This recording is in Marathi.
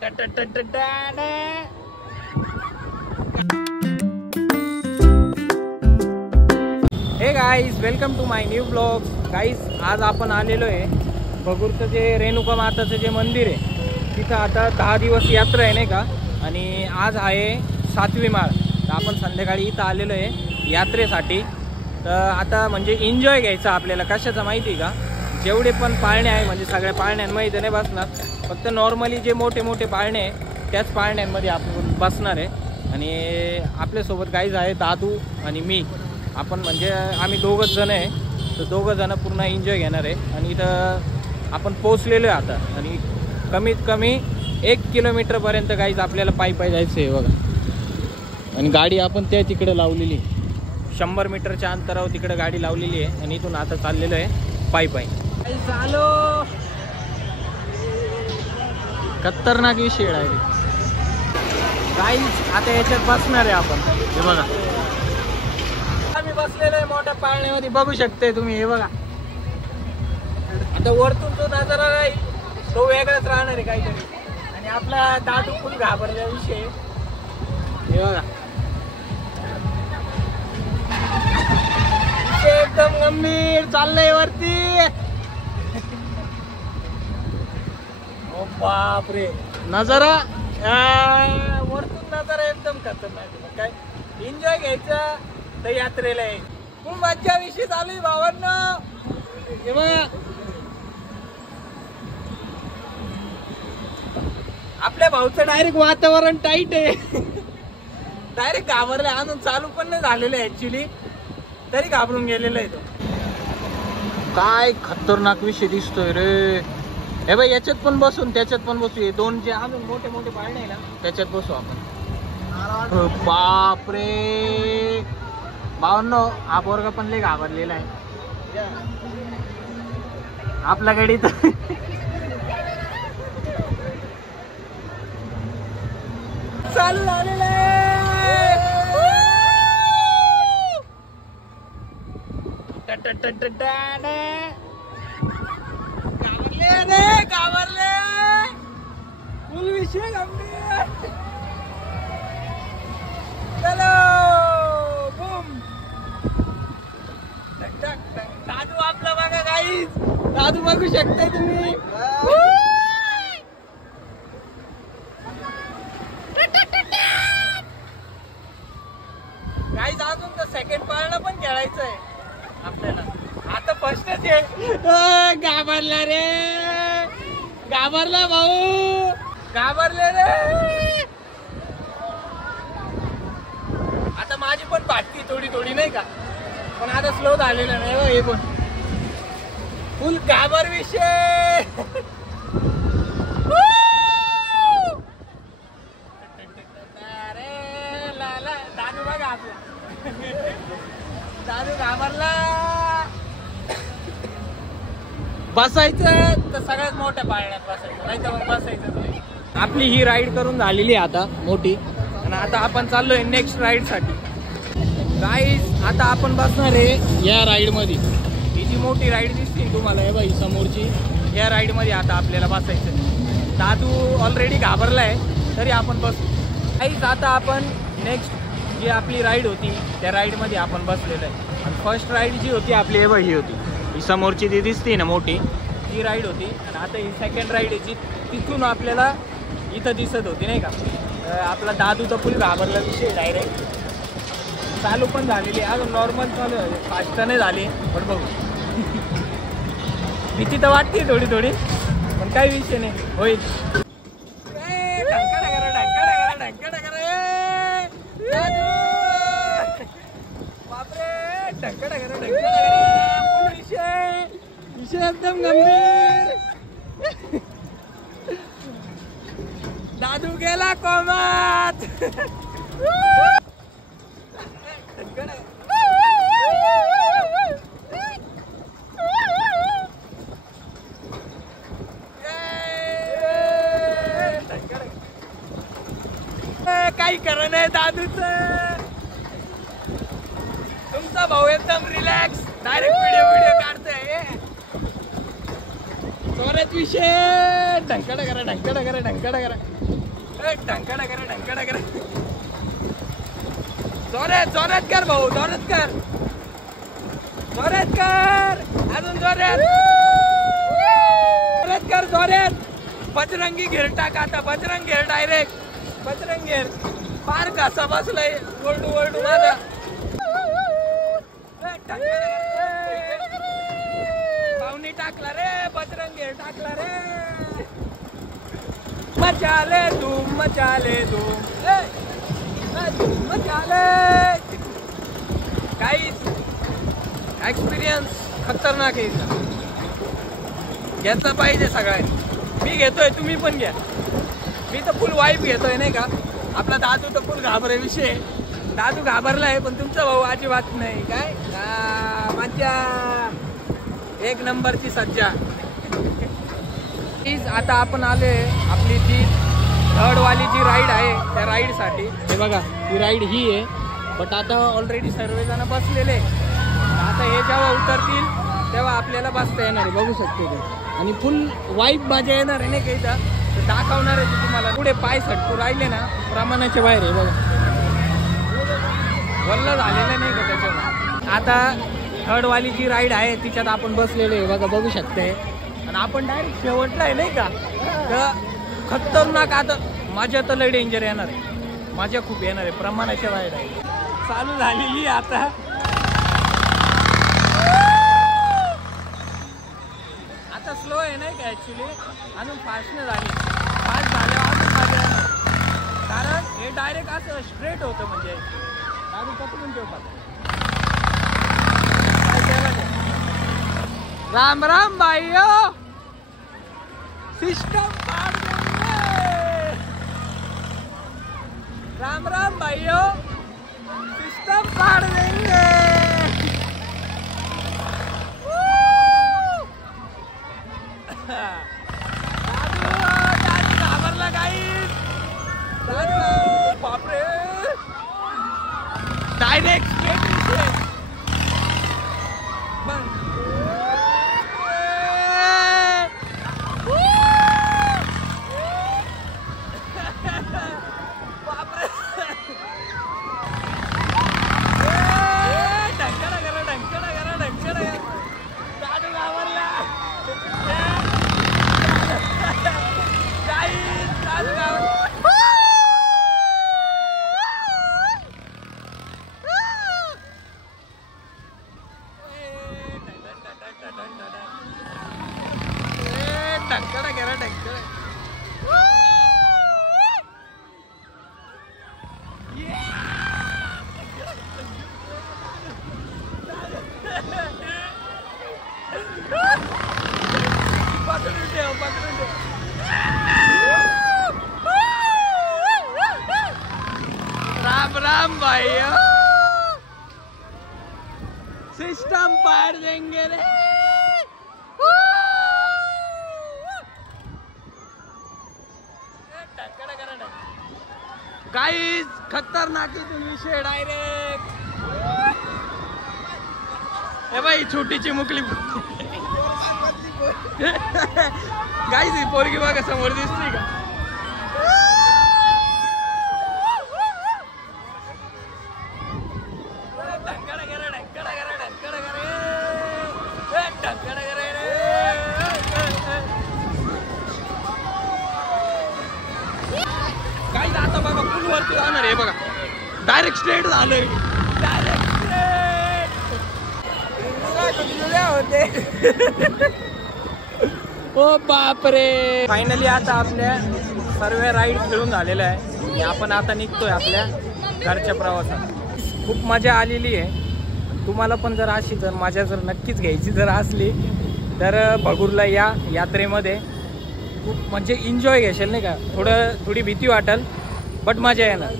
हे guys, welcome to my new blog. Guys, आज आपण आलेलो आहे भगूरचं जे रेणुका माताचं जे मंदिर आहे तिथं आता 10 दिवस यात्रा आहे नाही का. आणि आज आहे 7वी माळ. तर आपण संध्याकाळी इथं आलेलो आहे यात्रेसाठी. तर आता म्हणजे एन्जॉय घ्यायचा आपल्याला. कशाचं माहिती आहे का, जेवढे पण पाळणे आहे म्हणजे सगळ्या पाळण्यांमध्ये नाही बसणार, फक्त नॉर्मली जे मोठे मोठे पाळणे आहे त्याच पाळण्यांमध्ये आपण बसणार आहे. आणि आपल्यासोबत गाईज आहे दादू आणि मी. आपण म्हणजे आम्ही दोघंच जण आहे. तर दोघं जण पूर्ण एन्जॉय घेणार आहे. आणि इथं आपण पोचलेलो आहे आता. आणि कमीत कमी 1 किलोमीटरपर्यंत गाईज आपल्याला पायी पायी जायचं आहे बघा. आणि गाडी आपण त्या तिकडे लावलेली 100 मीटरच्या अंतरावर तिकडे गाडी लावलेली आहे. आणि इथून आता चाललेलो आहे पायी पायी. चालो, खतरनाक विषय आहे गाईज. आता याच्यात बसणार आहे आपण. हे बघा आम्ही बसलेलो आहे मोठ्या पाळण्यामध्ये, बघू शकते तुम्ही. हे बघा आता वरतून जो नजारा राहील तो वेगळाच राहणार आहे काहीतरी. आणि आपला दादू फुल घाबरल्या विषय. हे बघा एकदम गंभीर चाललंय वरती. ओ बापरे, नजारा वरतून नजारा एकदम खतरनाक. काय एन्जॉय घ्यायचा तर यात्रेला आहे. खूप मज्जा विषय चालू आहे भावांना. हे बघा आपल्या भाऊचं डायरेक्ट वातावरण टाईट आहे. डायरेक्ट घाबरले. अजून चालू पण नाही झालेलं आहे ऍक्च्युली, तरी घाबरून गेलेला आहे तो. काय खतरनाक विषय दिसतोय रे. हे बाई याच्यात पण बसून त्याच्यात पण बसू. हे दोन जे अजून मोठे मोठे पाळणे आहे ना त्याच्यात बसू आपण. बापरे भावांनो, हा पोरगा पण लय घाबरलेला आहे. आपल्या गाडीत चालू झालेलं आहे. घाबरले फुल विषय गंभीर. चलो बूम. दादू आपला बघा गाईज. दादू बघू शकताय तुम्ही. गाईज अजून तर सेकंड पाळणं पण खेळायचं आहे आपल्याला. आता फर्स्टच आहे. घाबरला रे, घाबरला भाऊ, घाबरले रे. आता माझी पण फाटती थोडी थोडी नाही का, पण आता स्लो झालेलं नाही. हे पण फुल घाबर विषय. दादू बघा आपला, दादू घाबरला. बसायचं तर सगळ्यात मोठ्या पाळण्यात बसायचं, नाही तर मग बसायचं नाही. आपली ही राईड करून झालेली आहे आता मोठी. आणि आता आपण चाललोय नेक्स्ट राईड साठी. गाईज आता आपण बसणार आहे या राईड मध्ये. ही जी मोठी राईड दिसते तुम्हाला हे बाई समोरची, या राईड मध्ये आता आपल्याला बसायचं. दादू ऑलरेडी घाबरलाय तरी आपण बसू. गाईज आता आपण नेक्स्ट जी आपली राईड होती त्या राईड मध्ये आपण बसलेलो आहे. आणि फर्स्ट राईड जी होती आपली हे बाई ही होती, ही समोरची ती दिसते ना मोठी, ती राईड होती. आणि आता ही सेकंड राईड आहे जी तिथून आपल्याला इथं दिसत होती नाही का. आपला दादू तर फुल घाबरला विषय. डायरेक्ट चालू पण झालेली, अजून नॉर्मल चालू आहे, फास्ट नाही झाली पण बघू. भीती तर वाटते थोडी थोडी, पण काही विषय नाही, होईल. बापरे ढंकडा विषय एकदम गंभीर. दादू गेला कोमात. काही करा नाही दादूच. तुमचा भाऊ एकदम रिलॅक्स डायरेक्ट व्हिडिओ काढतोय. जोरात विषय. ढंकडा करा. ढंकडा कर ढंकडा कर. जोरात जोरात कर भाऊ, जोरात कर, जोरात कर, अजून जोरात, जोरात कर, जोरात. बजरंगी घेर टाक आता, बजरंग घेर डायरेक्ट, बजरंग घेर. पार कसा बसलाय ओरडू ओरडू माझा. पाहुणी टाकला रे, बजरंग घेर टाकला रे. मचाले धूम, मचाले धूम, धूम मचाले. काहीच एक्सपिरियन्स खतरनाक आहे, घेतला पाहिजे सगळ्यांनी. मी घेतोय, तुम्ही पण घ्या. मी तर फुल वाईफ घेतोय नाही का. आपला दादू तर फुल घाबरे विषय. दादू घाबरलाय, पण तुमचा भाऊ अजिबात नाही. काय मज्जा, एक नंबरची सज्जा. आता आपण आले आपली जी थर्डवाली जी राईड आहे त्या राईडसाठी. हे बघा, ही राईड ही आहे. बट आता ऑलरेडी सर्वजण बसलेले. आता हे जेव्हा उतरतील तेव्हा आपल्याला बसता येणार आहे, बघू शकतो ते. आणि फुल वाईब मजा येणार आहे नाही का इथं. तर दाखवणार आहे तुम्हाला. पुढे पाय सटकू राहिले ना, प्रमाणाच्या बाहेर आहे. बघा, वल्ल झालेलं नाही का त्याच्यावर. आता थर्डवाली जी राईड आहे तिच्यात आपण बसलेलो आहे. बघा, बघू शकते. आणि आपण डायरेक्ट शेवटला आहे नाही का. तर खतरनाक आता माझ्या तर लय डेंजर येणार आहे, माझ्या खूप येणार आहे, प्रमाणाच्या बाहेर आहे. चालू झालेली आता. आता स्लो आहे नाही का ऍक्च्युली, अजून फास्ट नाही झाली. फास्ट झाल्यावर अजून मजा येणार, कारण हे डायरेक्ट असं स्ट्रेट होतं. म्हणजे दारू पकडून ठेवतात. राम राम भाइयों, सिस्टम फाड़ देंगे. राम राम भाइयों, सिस्टम फाड़ देंगे. दादू घाबरला गाईस. दादू बापरे, डायरेक्ट स्ट्रेट विषय. राम राम भाइयों, सिस्टम पार देंगे रे. गाइस खतरनाक विषय डायरेक्ट. हे भाई छोटी चिमुकली गाइस, ही पोरगी बघा समोर दिसते का. गाइस आता बघा फुल वरती जाणार आहे. बघा डायरेक्ट स्ट्रेट झालंय, डायरेक्ट होते. ओ बापरे. फायनली आता आपल्या सर्व राईड खेळून झालेल्या आहे आणि आपण आता निघतोय आपल्या घरच्या प्रवासात. खूप मजा आलेली आहे. तुम्हाला पण जर अशी जर मजा जर नक्कीच घ्यायची जर असली तर भगूरला या यात्रेमध्ये. खूप म्हणजे एन्जॉय घेशील नाही का. थोडी भीती वाटेल बट मजा येणार.